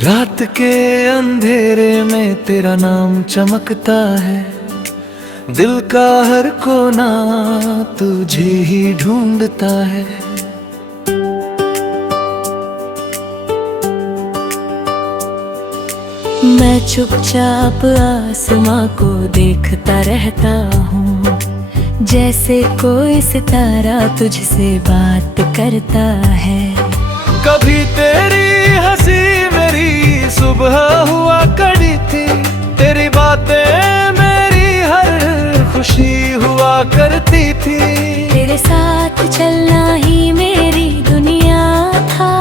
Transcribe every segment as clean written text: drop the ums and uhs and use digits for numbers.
रात के अंधेरे में तेरा नाम चमकता है, दिल का हर कोना तुझे ही ढूंढता है। मैं चुपचाप आसमां को देखता रहता हूँ, जैसे कोई सितारा तुझसे बात करता है। कभी तेरी हंसी मेरी सुबह हुआ करती थी, तेरी बातें मेरी हर खुशी हुआ करती थी। तेरे साथ चलना ही मेरी दुनिया था,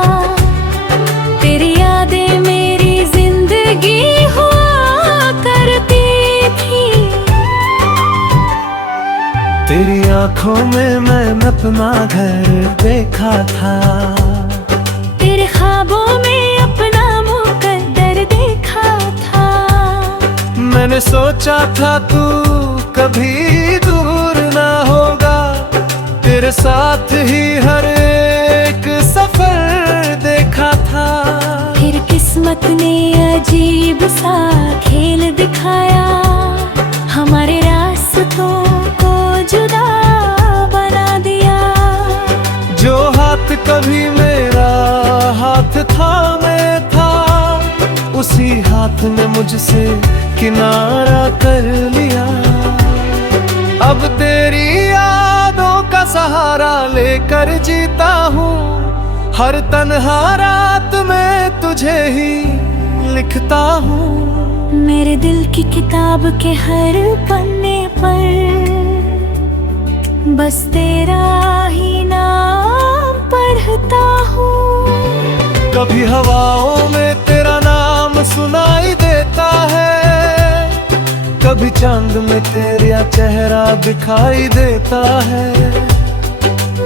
तेरी यादें मेरी जिंदगी हुआ करती थी। तेरी आंखों में मैंने अपना घर देखा था, तेरे ख्वाबों में अपना मुकद्दर देखा था। मैंने सोचा था तू कभी दूर ना होगा, तेरे साथ ही हर एक सफर देखा था। फिर किस्मत ने अजीब सा खेल दिखाया, हमारे रास्तों को जुदा बना दिया। जो हाथ कभी मेरा हाथ थामे था, उसी हाथ ने मुझसे किनारा कर लिया। अब तेरी यादों का सहारा लेकर जीता हूँ, हर तन्हा रात में तुझे ही लिखता हूँ। मेरे दिल की किताब के हर पन्ने पर बस तेरा ही नाम पढ़ता हूँ। कभी हवाओं में तेरा नाम सुनाई देता है, कभी चांद में तेरा चेहरा दिखाई देता है।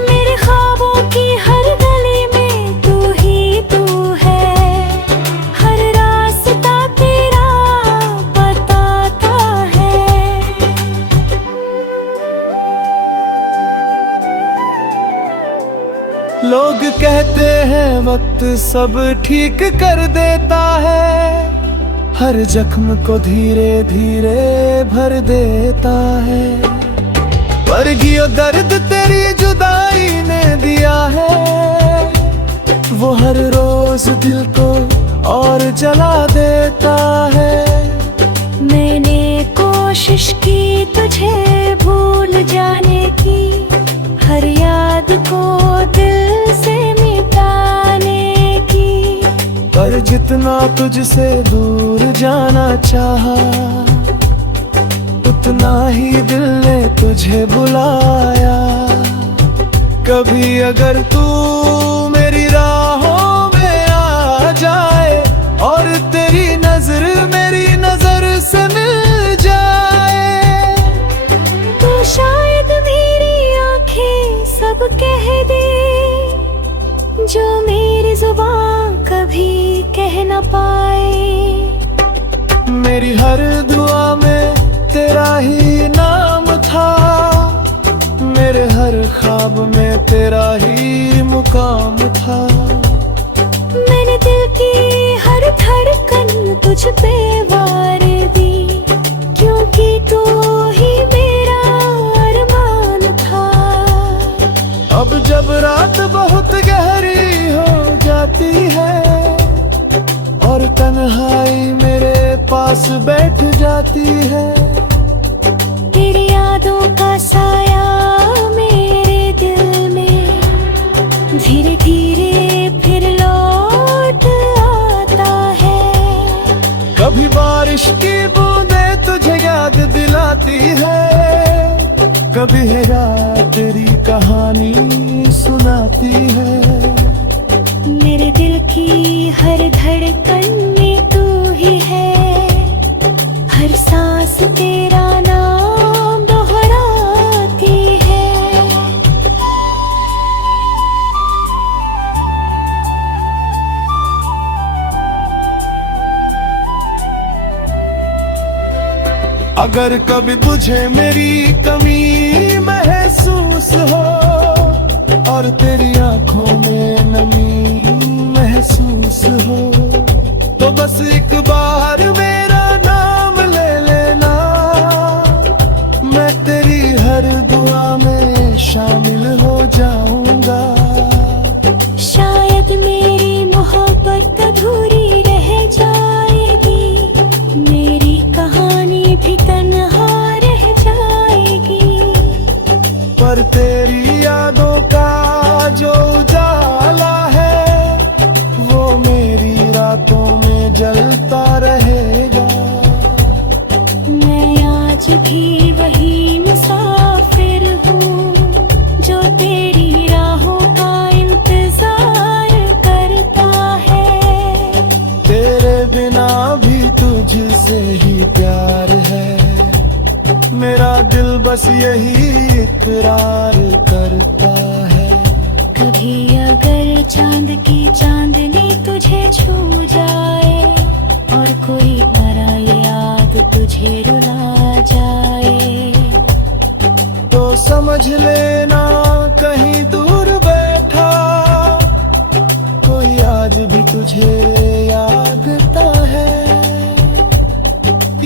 मेरे ख्वाबों की हर गली में तू ही तू है, हर रास्ता तेरा बताता है। लोग कहते हैं वक्त सब ठीक कर देता है, हर जख्म को धीरे धीरे भर देता है। पर ये दर्द तेरी जुदाई ने दिया है, वो हर रोज दिल को और जला देता है। मैंने कोशिश की तुझे भूल जाने की, हर याद को दिल से मिटाने की। पर जितना तुझसे दूर जाना चाहा, उतना ही दिल ने तुझे बुलाया। कभी अगर तू मेरी राहों में आ जाए, और तेरी नजर मेरी नजर से मिल जाए, तो शायद मेरी आंखें सब कह दे, जो मेरी जुबान कभी कह न पाए। मेरी हर दुआ में तेरा ही नाम था, मेरे हर ख्वाब में तेरा ही मुकाम था। मैंने दिल की हर धड़कन तुझ पे वार दी, क्योंकि तू ही मेरा अरमान था। अब जब रात बहुत गहरी हो जाती है, और तन्हाई मेरे पास बैठ जाती है, तेरी यादों का साया मेरे दिल में धीरे धीरे फिर लौट आता है। कभी बारिश की बूंदें तुझे याद दिलाती है, कभी है रात तेरी कहानी सुनाती है। मेरे दिल की हर धड़कन में तू ही है, हर सांस तेरा नाम दोहराती है। अगर कभी तुझे मेरी कमी महसूस हो, और तेरी आंखों में नमी महसूस हो, तो पर तेरी यादों का जो उजाला है वो मेरी रातों में जलता रहेगा। मैं आज भी वही मुसाफिर हूँ जो तेरी राहों का इंतजार करता है। तेरे बिना भी तुझसे ही प्यार है, मेरा दिल बस यही इकरार करता है। कभी अगर चांद की चांदनी तुझे छू जाए और कोई मरा याद तुझे रुला जाए, तो समझ लेना कहीं दूर बैठा कोई आज भी तुझे यादता है।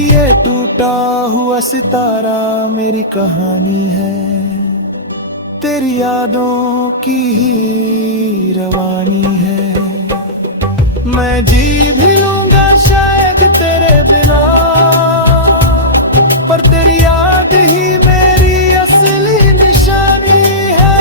ये टूटा हुआ सितारा मेरी कहानी है, तेरी यादों की ही रवानी है। मैं जी भी लूंगा शायद तेरे बिना, पर तेरी याद ही मेरी असली निशानी है।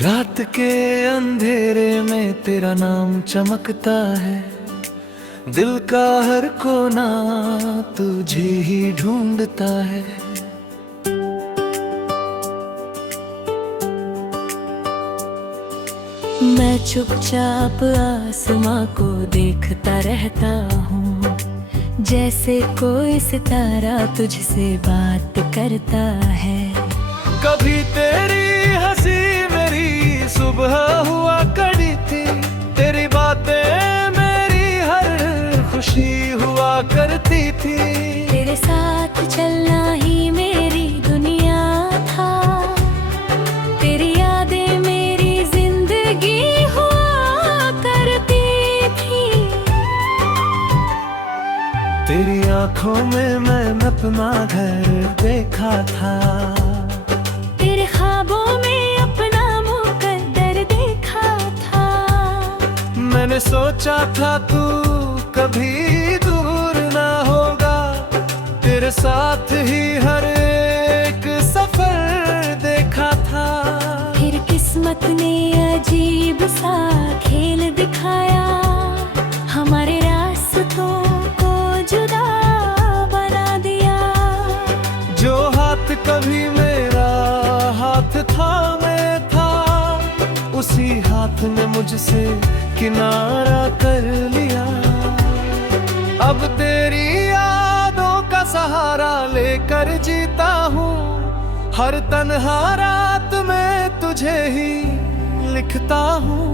रात के अंधेरे में तेरा नाम चमकता है, दिल का हर कोना तुझे ही ढूंढता है। मैं चुपचाप आसमां को देखता रहता हूँ, जैसे कोई सितारा तुझसे बात करता है। कभी तेरी हंसी मेरी सुबह हुआ करती थी, तेरी बातें मेरी हर खुशी हुआ करती थी। तेरे साथ चलना ही मेरी दुनिया था, तेरी यादें मेरी जिंदगी हुआ करती थी। तेरी आंखों में मैंने अपना घर देखा था, तेरे ख्वाबों में अपना मुकद्दर देखा था। मैंने सोचा था तू कभी दूर ना होगा, तेरे साथ ही हर एक सफर देखा था। फिर किस्मत ने अजीब सा खेल दिखाया, हमारे रास्तों को जुदा बना दिया। जो हाथ कभी मेरा हाथ थामे था, उसी हाथ ने मुझसे किनारा कर लिया। अब तेरी यादों का सहारा लेकर जीता हूँ, हर तन्हा रात में तुझे ही लिखता हूँ।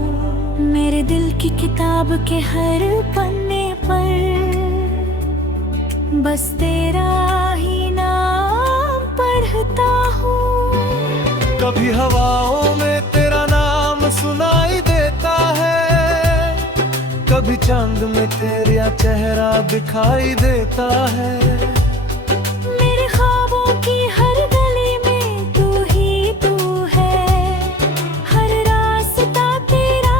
मेरे दिल की किताब के हर पन्ने पर बस तेरा ही नाम पढ़ता हूँ। कभी हवाओं में तेरा नाम सुनाई देता है, कभी चांद में तेरा चेहरा दिखाई देता है। मेरे ख्वाबों की हर गली में तू ही तू है, हर रास्ता तेरा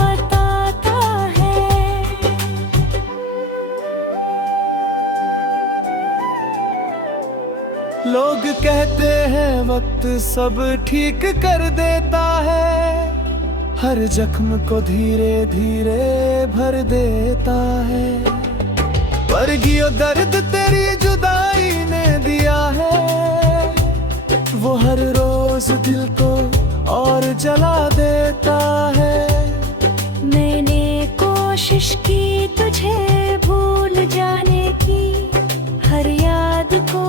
बताता है। लोग कहते हैं वक्त सब ठीक कर देता है, हर जख्म को धीरे धीरे भर देता है। पर ये दर्द तेरी जुदाई ने दिया है, वो हर रोज दिल को और जला देता है। मैंने कोशिश की तुझे भूल जाने की, हर याद को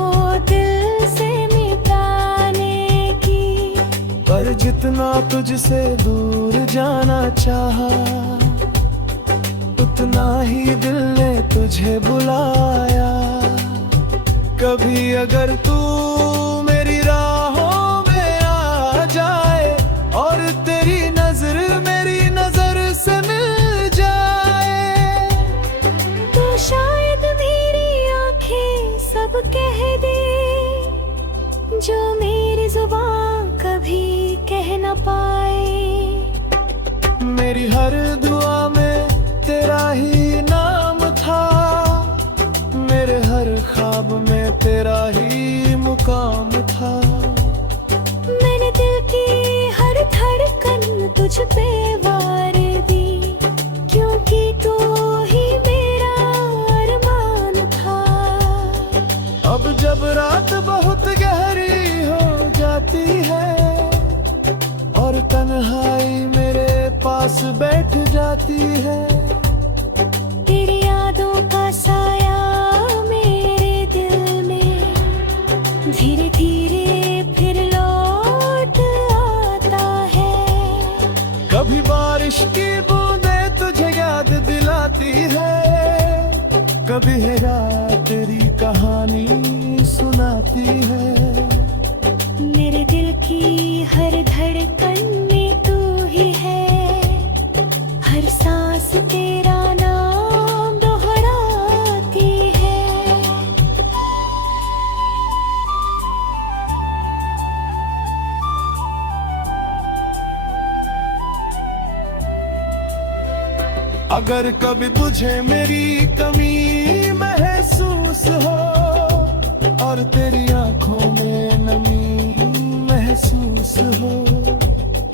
दिल से मिटाने की, पर जितना तुझसे दूर जाना चाहा, उतना ही दिल ने तुझे बुलाया। कभी अगर तू मेरी राहों में आ जाए और तेरी नजर मेरी नजर से मिल जाए, तो शायद मेरी आंखें सब कह दे जो मेरी जुबान कभी कह न पाए। मेरी हर दुआ में तेरा ही नाम था, मेरे हर ख्वाब में तेरा ही मुकाम था। मैंने दिल की हर धड़कन तुझ पे वार दी, क्योंकि तू ही मेरा अरमान था। अब जब रात बहुत गहरी हो जाती है और तन्हाई मेरे पास बैठ जाती है, तेरी यादों का साया मेरे दिल में धीरे धीरे फिर लौट आता है। कभी बारिश की बूंदें तुझे याद दिलाती है, कभी है रात तेरी कहानी सुनाती है। मेरे दिल की हर धड़कन में तू ही है, हर सांस तेरा नाम दोहराती है। अगर कभी तुझे मेरी कमी महसूस हो और तेरी आंखों में नमी महसूस हो,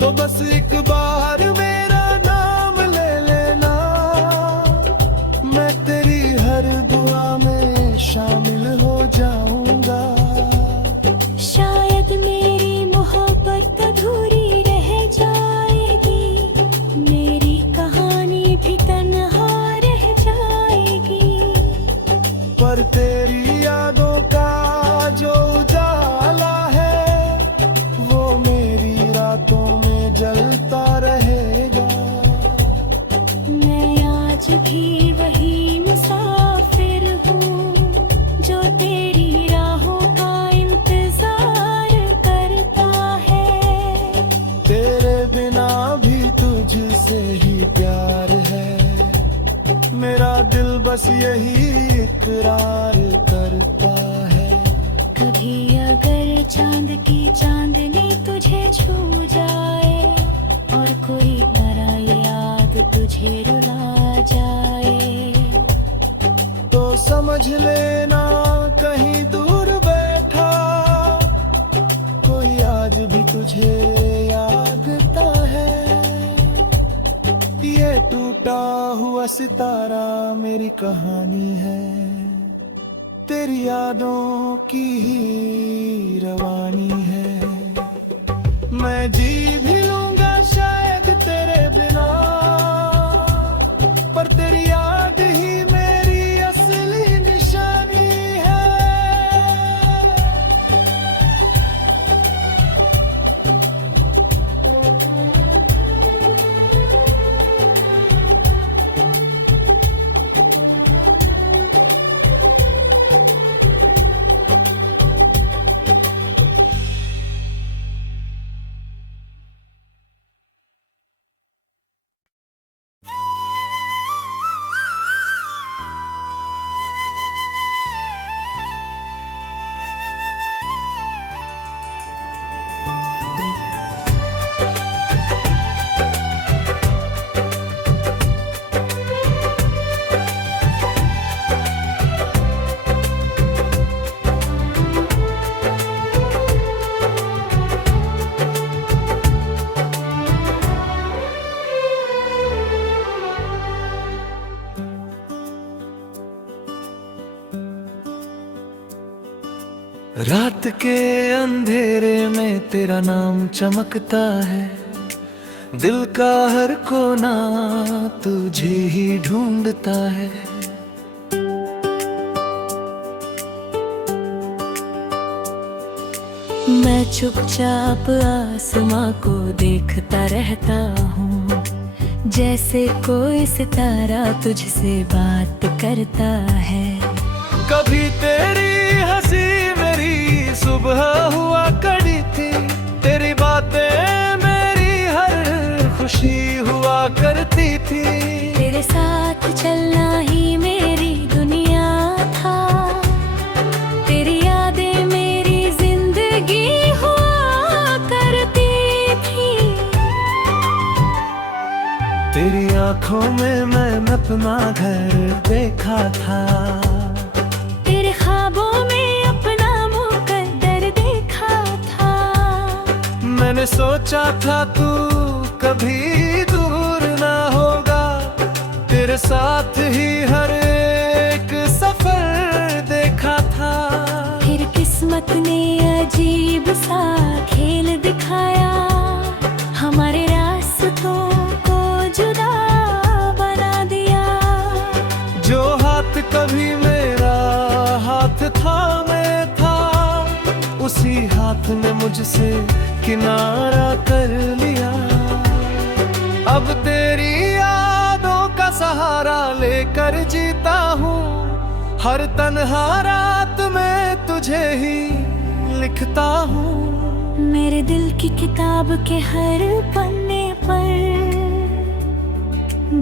तो बस एक बार मेरा नाम ले लेना, मैं तेरी हर दुआ में शामिल हो जाऊंगा। शायद मेरी मोहब्बत अधूरी रह जाएगी, मेरी कहानी भी तन्हा रह जाएगी, पर तेरी यादों का जो उजाला है वो मेरी रातों में जलता रहेगा। मैं आज भी वही मुसाफिर हूँ जो तेरी राहों का इंतजार करता है। तेरे बिना भी तुझसे ही प्यार है, मेरा दिल बस यही इकरार करता है। कभी अगर चांद की चांदनी तुझे छू जाए और कोई पराई याद तुझे रुला जाए, तो समझ लेना कहीं दूर बैठा कोई आज भी तुझे यादता है। ये टूटा हुआ सितारा मेरी कहानी है, तेरी यादों की ही रवानी है। मैं जी भी लूंगा शायद तेरे बिना, पर तेरी याद ही मेरी असली निशानी है। रात के अंधेरे में में तेरा नाम चमकता है, दिल का हर कोना तुझे ही ढूंढता है। मैं चुपचाप आसमां को देखता रहता हूँ, जैसे कोई सितारा तुझसे बात करता है। कभी तेरी हंसी मेरी सुबह हुआ करती थी, तेरी बातें मेरी हर खुशी हुआ करती थी। तेरे साथ चलना ही मेरी दुनिया था, तेरी यादें मेरी जिंदगी हुआ करती थी। तेरी आंखों में मैंने अपना घर देखा था, तेरे ख्वाबों में अपना मुकद्दर देखा था। मैंने सोचा था तू कभी दूर ना होगा, तेरे साथ ही हर एक सफर देखा था। फिर किस्मत ने अजीब सा खेल दिखाया, हमारे रास्तों को जुदा बना दिया। जो हाथ कभी मेरा हाथ थामे था, उसी हाथ ने मुझसे किनारा कर लिया। अब तेरी यादों का सहारा लेकर जीता हूँ, हर तन्हा रात में तुझे ही लिखता हूँ। मेरे दिल की किताब के हर पन्ने पर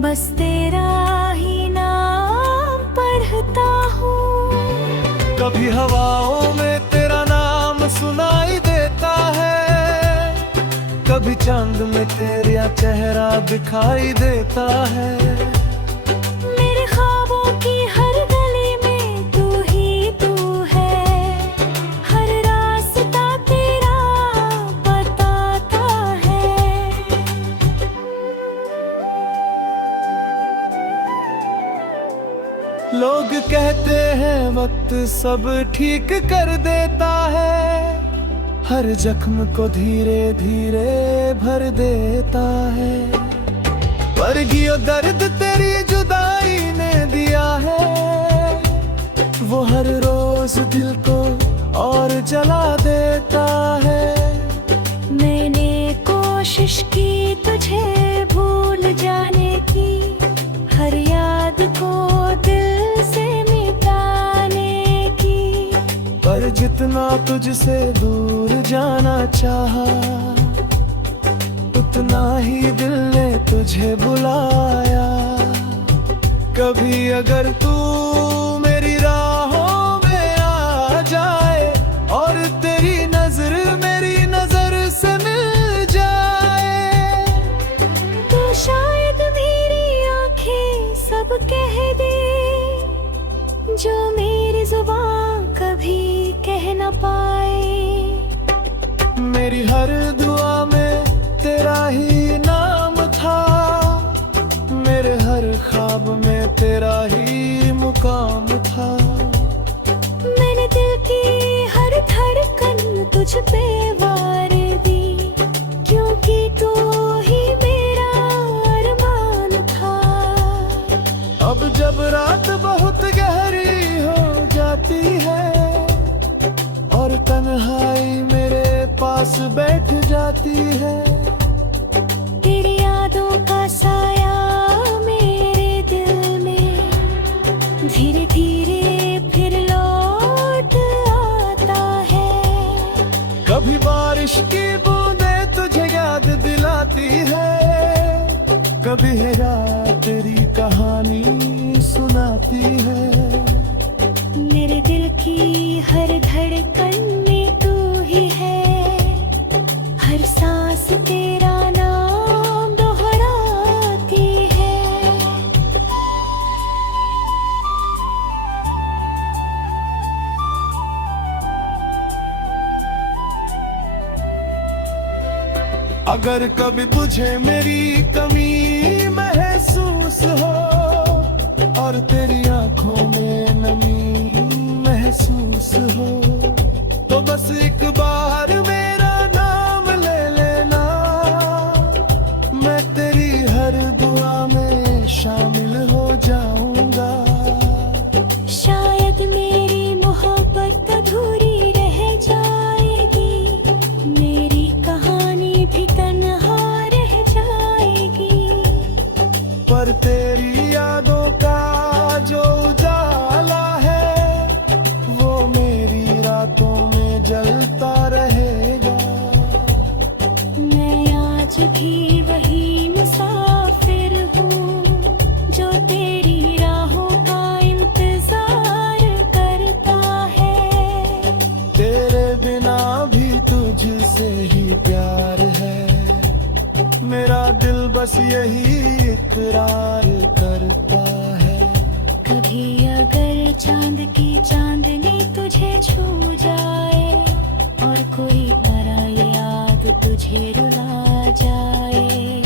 बस तेरा ही नाम पढ़ता हूँ। कभी हवाओं में तेरा नाम सुनाई देता है, कभी चांद में तेरा चेहरा दिखाई देता है। मेरे ख्वाबों की हर गली में तू ही तू है, हर रास्ता तेरा बताता है। लोग कहते हैं वक्त सब ठीक कर देता है, हर जख्म को धीरे धीरे भर देता है। पर ये दर्द तेरी जुदाई ने दिया है, वो हर रोज दिल को और जला देता है। मैंने कोशिश की तुझे भूल जाने की, हर याद को दिल से मिटाने की। पर जितना तुझसे दूर जाना चाहा, उतना ही दिल ने तुझे बुलाया। कभी अगर तू मेरी राहों में आ जाए, और तेरी नजर मेरी नजर से मिल जाए, तो शायद मेरी आंखें सब कह दे, जो मेरी जुबान कभी कह न पाए। मेरी हर दुआ में तेरा ही नाम था, मेरे हर ख्वाब में तेरा ही मुकाम था। मैंने दिल की हर धड़कन तुझ पे वार दी, क्योंकि तू ही मेरा अरमान था। अब जब रात बहुत गहरी हो जाती है, और तन्हाई मेरे पास बैठ जाती है, तेरी यादों का साया मेरे दिल में धीरे धीरे फिर लौट आता है। कभी बारिश की बूंदें तुझे याद दिलाती है, कभी है रात तेरी कहानी सुनाती है। मेरे दिल की हर धड़कन में तू ही है, हर सांस तेरा नाम दोहराती है। अगर कभी तुझे मेरी कमी महसूस हो, और तेरी आंखों में नमी महसूस हो, तो बस एक बार मेरा नाम बस यही इकरार करता है। कभी अगर चांद की चांदनी तुझे छू जाए और कोई पराई याद तुझे रुला जाए,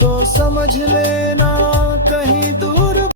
तो समझ लेना कहीं दूर